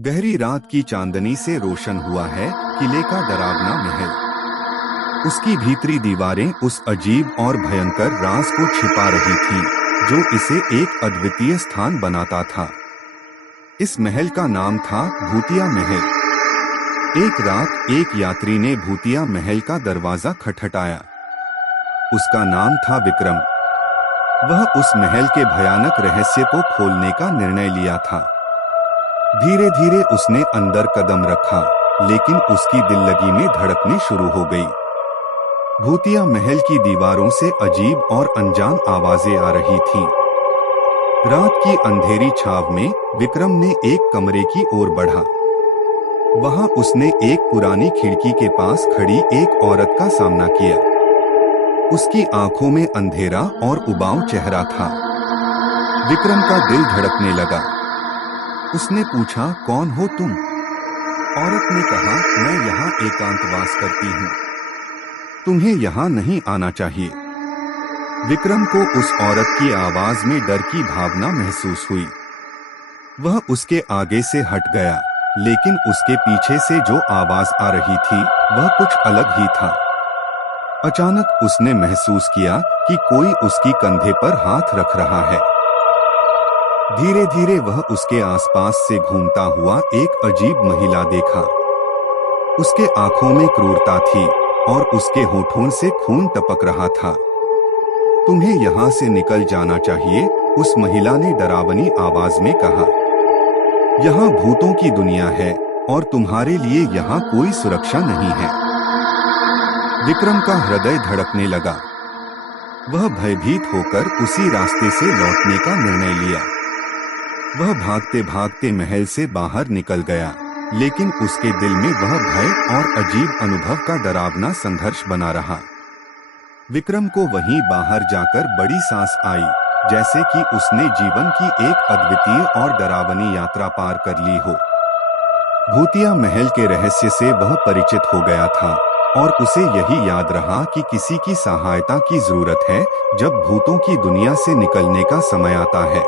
गहरी रात की चांदनी से रोशन हुआ है किले का डरावना महल। उसकी भीतरी दीवारें उस अजीब और भयंकर राज को छिपा रही थी जो इसे एक अद्वितीय स्थान बनाता था। इस महल का नाम था भूतिया महल। एक रात एक यात्री ने भूतिया महल का दरवाजा खटखटाया। उसका नाम था विक्रम। वह उस महल के भयानक रहस्य को खोलने का निर्णय लिया था। धीरे धीरे उसने अंदर कदम रखा, लेकिन उसकी दिल लगी में धड़कने शुरू हो गई। भूतिया महल की दीवारों से अजीब और अनजान आवाजें आ रही थीं। रात की अंधेरी छाव में विक्रम ने एक कमरे की ओर बढ़ा। वहां उसने एक पुरानी खिड़की के पास खड़ी एक औरत का सामना किया। उसकी आंखों में अंधेरा और उबाऊ चेहरा था। विक्रम का दिल धड़कने लगा। उसने पूछा, कौन हो तुम? औरत ने कहा, मैं यहाँ एकांतवास करती हूँ। तुम्हें यहाँ नहीं आना चाहिए। विक्रम को उस औरत की आवाज में डर की भावना महसूस हुई। वह उसके आगे से हट गया, लेकिन उसके पीछे से जो आवाज आ रही थी वह कुछ अलग ही था। अचानक उसने महसूस किया कि कोई उसकी कंधे पर हाथ रख रहा है। धीरे धीरे वह उसके आसपास से घूमता हुआ एक अजीब महिला देखा। उसके आंखों में क्रूरता थी और उसके होठों से खून टपक रहा था। तुम्हें यहाँ से निकल जाना चाहिए, उस महिला ने डरावनी आवाज में कहा। यहाँ भूतों की दुनिया है और तुम्हारे लिए यहाँ कोई सुरक्षा नहीं है। विक्रम का हृदय धड़कने लगा। वह भयभीत होकर उसी रास्ते से लौटने का निर्णय लिया। वह भागते भागते महल से बाहर निकल गया, लेकिन उसके दिल में वह भय और अजीब अनुभव का डरावना संघर्ष बना रहा। विक्रम को वहीं बाहर जाकर बड़ी सांस आई, जैसे कि उसने जीवन की एक अद्वितीय और डरावनी यात्रा पार कर ली हो। भूतिया महल के रहस्य से वह परिचित हो गया था और उसे यही याद रहा कि किसी की सहायता की जरूरत है जब भूतों की दुनिया से निकलने का समय आता है।